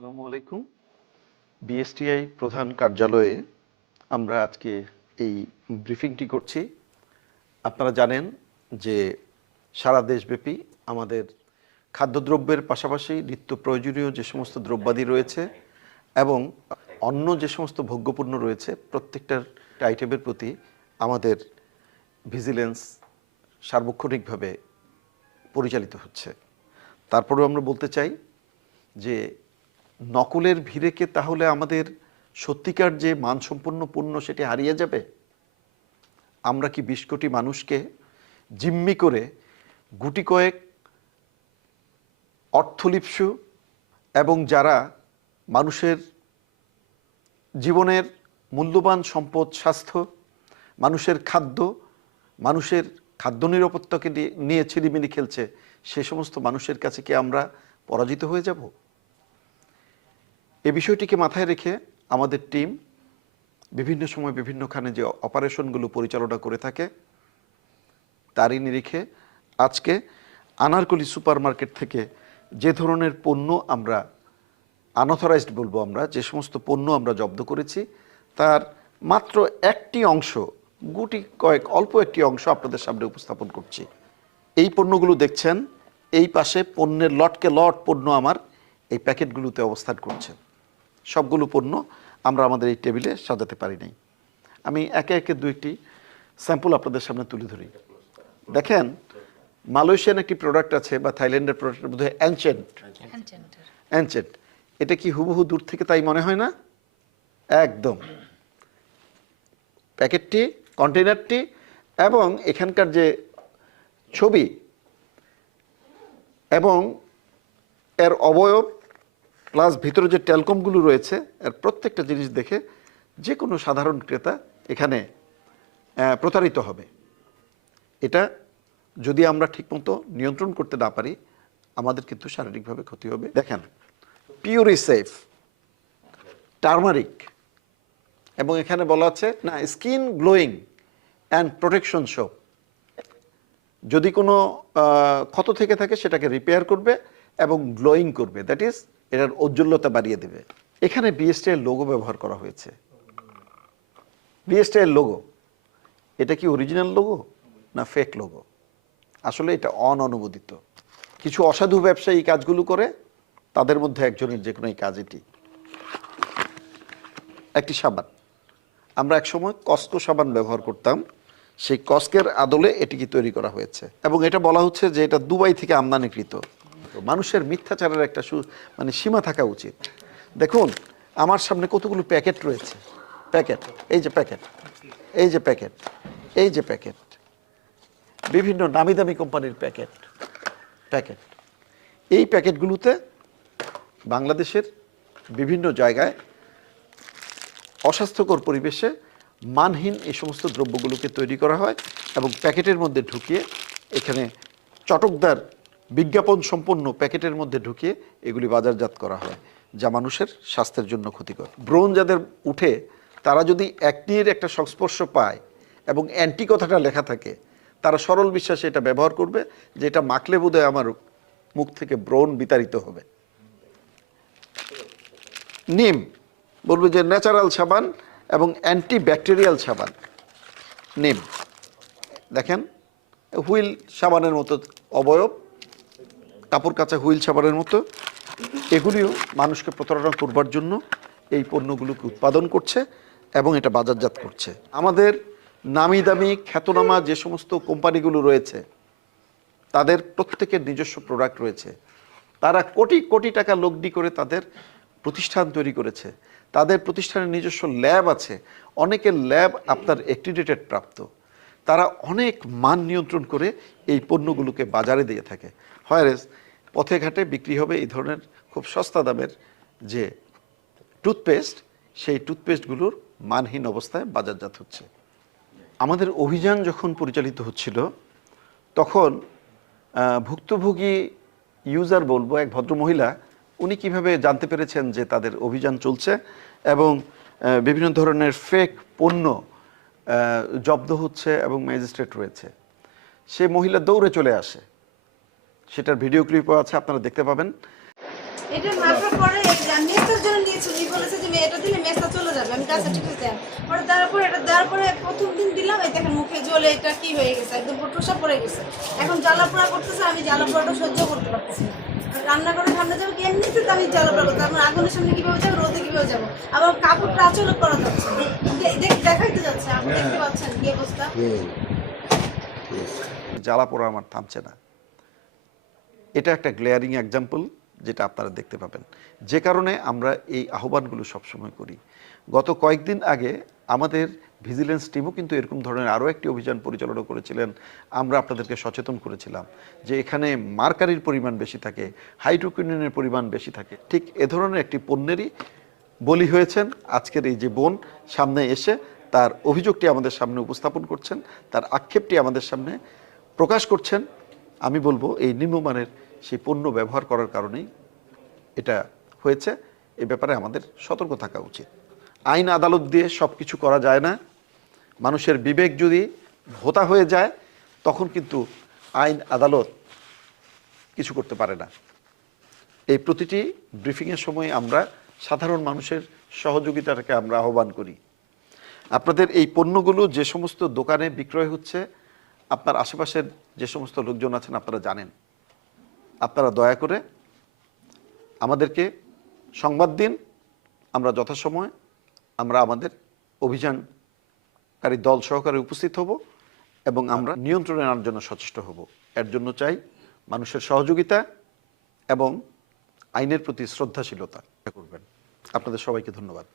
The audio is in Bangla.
আসসালামু আলাইকুম। বিএসটিআই প্রধান কার্যালয়ে আমরা আজকে এই ব্রিফিংটি করছি। আপনারা জানেন যে সারা দেশব্যাপী আমাদের খাদ্যদ্রব্যের পাশাপাশি নিত্য প্রয়োজনীয় যে সমস্ত দ্রব্যাদি রয়েছে এবং অন্য যে সমস্ত ভোগ্যপূর্ণ রয়েছে, প্রত্যেকটার আইটেমের প্রতি আমাদের ভিজিলেন্স সার্বক্ষণিকভাবে পরিচালিত হচ্ছে। তারপরেও আমরা বলতে চাই যে নকলের ভিড়েকে তাহলে আমাদের সত্যিকার যে মানসম্পন্ন পণ্য সেটি হারিয়ে যাবে? আমরা কি বিশ কোটি মানুষকে জিম্মি করে গুটি কয়েক অর্থলিপসু এবং যারা মানুষের জীবনের মূল্যবান সম্পদ, স্বাস্থ্য, মানুষের খাদ্য মানুষের খাদ্য নিরাপত্তাকে নিয়ে- ছিনিমিনি খেলছে, সে সমস্ত মানুষের কাছে কি আমরা পরাজিত হয়ে যাব? এ বিষয়টিকে মাথায় রেখে আমাদের টিম বিভিন্ন সময় বিভিন্নখানে যে অপারেশনগুলো পরিচালনা করে থাকে, তারই নিরিখে আজকে আনারকলি সুপারমার্কেট থেকে যে ধরনের পণ্য আমরা আনঅথরাইজড বলব আমরা, যে সমস্ত পণ্য আমরা জব্দ করেছি, তার মাত্র একটি অংশ, গুটি কয়েক, অল্প একটি অংশ আপনাদের সামনে উপস্থাপন করছি। এই পণ্যগুলো দেখছেন, এই পাশে পণ্যের লটকে লট পণ্য আমার এই প্যাকেটগুলোতে অবস্থান করছে। সবগুলো পণ্য আমরা আমাদের এই টেবিলে সাজাতে পারি নাই। আমি একে একে দু একটি স্যাম্পল আপনাদের সামনে তুলে ধরি। দেখেন মালয়েশিয়ান একটি প্রোডাক্ট আছে বা থাইল্যান্ডের প্রোডাক্ট বোধ হয় অ্যানচেন্ট অ্যানচেন্ট এটা কি হুবহু দূর থেকে তাই মনে হয় না? একদম। প্যাকেটটি কন্টেনারটি এবং এখানকার যে ছবি এবং এর অবয়ব প্লাস ভিতরে যে টেলকমগুলো রয়েছে, এর প্রত্যেকটা জিনিস দেখে যে কোনো সাধারণ ক্রেতা এখানে প্রতারিত হবে। এটা যদি আমরা ঠিকমতো নিয়ন্ত্রণ করতে না পারি, আমাদের কিন্তু শারীরিকভাবে ক্ষতি হবে। দেখেন পিওরি সেফ টার্মারিক এবং এখানে বলা আছে, না skin glowing and protection show যদি কোনো ক্ষত থেকে থাকে, সেটাকে রিপেয়ার করবে এবং গ্লোয়িং করবে। দ্যাট ইজ এটার ঔজ্জ্বল্যতা বাড়িয়ে দেবে। এখানে বিএসটি এর লোগো ব্যবহার করা হয়েছে। বিএসটি এর লোগো এটা কি অরিজিনাল লোগো না ফেক লোগো আসলে এটা অননুমোদিত। কিছু অসাধু ব্যবসায়ী কাজগুলো করে, তাদের মধ্যে একজনের যে কোনো এই কাজ এটি। একটি সাবান। আমরা একসময় কস্কো সাবান ব্যবহার করতাম। সেই কস্কের আদলে এটিকে তৈরি করা হয়েছে। এবং এটা বলা হচ্ছে যে এটা দুবাই থেকে আমদানিকৃত। মানুষের মিথ্যাচারের একটা মানে সীমা থাকা উচিত। দেখুন, আমার সামনে কতগুলো প্যাকেট রয়েছে। প্যাকেট, এই যে প্যাকেট, এই যে প্যাকেট, এই যে প্যাকেট। বিভিন্ন নামি দামি কোম্পানির প্যাকেট প্যাকেট। এই প্যাকেটগুলোতে বাংলাদেশের বিভিন্ন জায়গায় অস্বাস্থ্যকর পরিবেশে মানহীন এই সমস্ত দ্রব্যগুলোকে তৈরি করা হয় এবং প্যাকেটের মধ্যে ঢুকিয়ে এখানে চটকদার বিজ্ঞাপন সম্পন্ন প্যাকেটের মধ্যে ঢুকিয়ে এগুলি বাজারজাত করা হয়, যা মানুষের স্বাস্থ্যের জন্য ক্ষতিকর। ব্রণ যাদের উঠে, তারা যদি অ্যাক্টির একটা সংস্পর্শ পায় এবং অ্যান্টি কথাটা লেখা থাকে, তারা সরল বিশ্বাসে এটা ব্যবহার করবে, যে এটা মাখলে বোধহয় আমার মুখ থেকে ব্রণ বিতাড়িত হবে। নিম বলবে যে ন্যাচারাল সাবান এবং অ্যান্টি ব্যাকটেরিয়াল সাবান। নিম, দেখেন, হুইল সাবানের মতো অবয়ব কাপড় কাচা হুইল সাবানের মতো। এগুলিও মানুষকে প্রতারণা করবার জন্য এই পণ্যগুলোকে উৎপাদন করছে এবং এটা বাজারজাত করছে। আমাদের নামি দামি খ্যাতনামা যে সমস্ত কোম্পানিগুলো রয়েছে, তাদের প্রত্যেকের নিজস্ব প্রোডাক্ট রয়েছে। তারা কোটি কোটি টাকা লগ্নি করে তাদের প্রতিষ্ঠান তৈরি করেছে। তাদের প্রতিষ্ঠানের নিজস্ব ল্যাব আছে। অনেকের ল্যাব আপনার অ্যাক্রিডেটেড প্রাপ্ত। তারা অনেক মান নিয়ন্ত্রণ করে এই পণ্যগুলোকে বাজারে দিয়ে থাকে। হয় পথে ঘাটে বিক্রি হবে এই ধরনের খুব সস্তা দামের যে টুথপেস্ট, সেই টুথপেস্টগুলোর মানহীন অবস্থায় বাজারজাত হচ্ছে। আমাদের অভিযান যখন পরিচালিত হচ্ছিল, তখন ভুক্তভোগী ইউজার বলব, এক ভদ্রমহিলা, উনি কীভাবে জানতে পেরেছেন যে তাদের অভিযান চলছে এবং বিভিন্ন ধরনের ফেক পণ্য জব্দ হচ্ছে এবং ম্যাজিস্ট্রেট রয়েছে। সে মহিলা দৌড়ে চলে আসে। সেটার ভিডিও ক্লিপও আছে আপনারা দেখতে পাবেন। এটা মাপার পরে এই যে আমি মেসের জন্য নিয়েছি উনি বলেছে যে দিলে চলে যাবে। আমি কাছে ঠিক আছে। পরে দেওয়ার পরে এটা দেওয়ার পরে প্রথম দিন দিলাম এই দেখেন মুখে জ্বলে এটা কি হয়ে গেছে একদম পড়ে গেছে। এখন জ্বালা পোড়া করতেছে আমি জ্বালা পোড়াটা সহ্য করতে পারতেছি না। আর রান্না করে ঠান্ডা যাব কি এমনিতে তো আমি জ্বালা পোড়া করতে আমার আগুনের সামনে কীভাবে যাব রোদে কীভাবে যাব? আবার কাপড়টা করা যাচ্ছে দেখাইতে যাচ্ছে আপনি দেখতে পাচ্ছেন কি অবস্থা? জ্বালা পোড়া আমার থামছে না। এটা একটা গ্লেয়ারিং এক্সাম্পল যেটা আপনারা দেখতে পাবেন। যে কারণে আমরা এই আহ্বানগুলো সবসময় করি। গত কয়েকদিন আগে আমাদের ভিজিলেন্স টিমও কিন্তু এরকম ধরনের আরও একটি অভিযান পরিচালনা করেছিলেন। আমরা আপনাদেরকে সচেতন করেছিলাম যে এখানে মার্কারির পরিমাণ বেশি থাকে, হাইড্রোকিউনিনের পরিমাণ বেশি থাকে। ঠিক এ ধরনের একটি পণ্যেরই বলি হয়েছেন, আজকের এই যে বোন সামনে এসে তার অভিযোগটি আমাদের সামনে উপস্থাপন করছেন, তার আক্ষেপটি আমাদের সামনে প্রকাশ করছেন। আমি বলব এই নিম্নমানের সেই পণ্য ব্যবহার করার কারণেই এটা হয়েছে। এ ব্যাপারে আমাদের সতর্ক থাকা উচিত। আইন আদালত দিয়ে সব কিছু করা যায় না। মানুষের বিবেক যদি ভোতা হয়ে যায়, তখন কিন্তু আইন আদালত কিছু করতে পারে না। এই প্রতিটি ব্রিফিংয়ের সময় আমরা সাধারণ মানুষের সহযোগিতাটাকে আমরা আহ্বান করি। আপনাদের এই পণ্যগুলো যে সমস্ত দোকানে বিক্রয় হচ্ছে আপনার আশেপাশের যে সমস্ত লোকজন আছেন, আপনারা জানেন। আপনারা দয়া করে আমাদেরকে সংবাদ দিন। আমরা যথাসময় আমরা আমাদের অভিযানকারী দল সহকারে উপস্থিত হব এবং আমরা নিয়ন্ত্রণে আনার জন্য সচেষ্ট হব। এর জন্য চাই মানুষের সহযোগিতা এবং আইনের প্রতি শ্রদ্ধাশীলতা। করবেন। আপনাদের সবাইকে ধন্যবাদ।